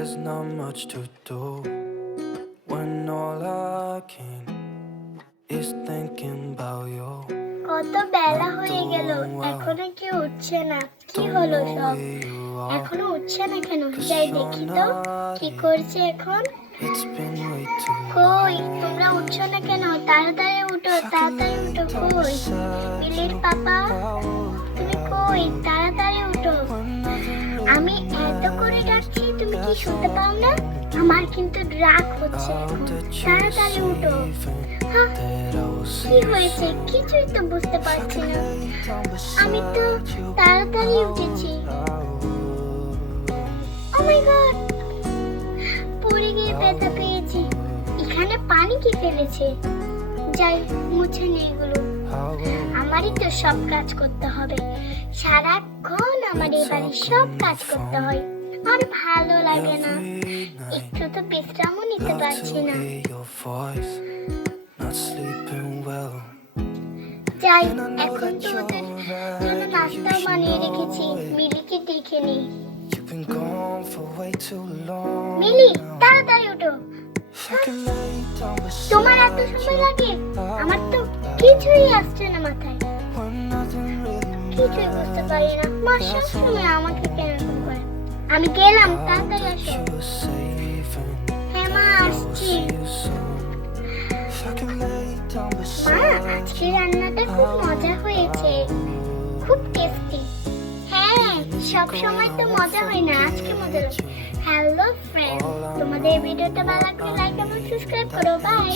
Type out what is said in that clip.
There's not much to do when all I can is thinking about you. কত বেলা হয়ে গেল, এখনো কি উঠছে না? কি হলো সব? এখনো উঠছে না কেন? যাই দেখি তো কি করছে এখন। It's been way too কই তোমরা উঠছো না কেন? তাড়াতাড়ি উঠো, তাড়াতাড়ি উঠো। কই মিলির পাপা, তুমি কই? তাড়াতাড়ি উঠো। আমি এত করে ডাকছি, তুমি কি শুনতে পাও না? আমার কিন্তু রাগ হচ্ছে এখন। তাড়াতাড়ি উঠো। হ্যাঁ, কি হয়েছে? কিছুই তো বুঝতে পারছি না। আমি তো তাড়াতাড়ি উঠেছি। ও মাই গড, পড়ে গিয়ে ব্যথা পেয়েছি। এখানে পানি কি ফেলেছে? যাই মুছে নিয়ে এগুলো। আমারই তো সব কাজ করতে হবে, সারাক্ষণ আমার এই বাড়ির সব কাজ করতে হয়, আর ভালো লাগে না। একটু তো বিশ্রামও নিতে পারছি না। not sleeping well. যাই, এখন তো ওদের জন্য নাস্তাও বানিয়ে রেখেছি। মিলিকে ডেকে নিই। You've been gone for way too long. মিলি, তাড়াতাড়ি ওঠো। If I could lay down beside তোমার এত সময় লাগে? আমার তো কিছুই আসছে না মাথায়, when nothing really কিছুই বুঝতে পারি না। মা সবসময় আমাকে কেন এরকম করে? আমি গেলাম, তাড়াতাড়ি আসো। you were saving. হ্যাঁ মা, আসছি। See you soon. If I could lay down মা, beside আজকে রান্নাটা খুব মজা হয়েছে, খুব টেস্টি। হ্যাঁ, সব সময় তো মজা হয় না, আজকে মজা হয়েছে। হ্যালো ফ্রেন্ড, তোমাদের ভিডিওটা ভালো লাগলে লাইক এবং সাবস্ক্রাইব করো। বাই।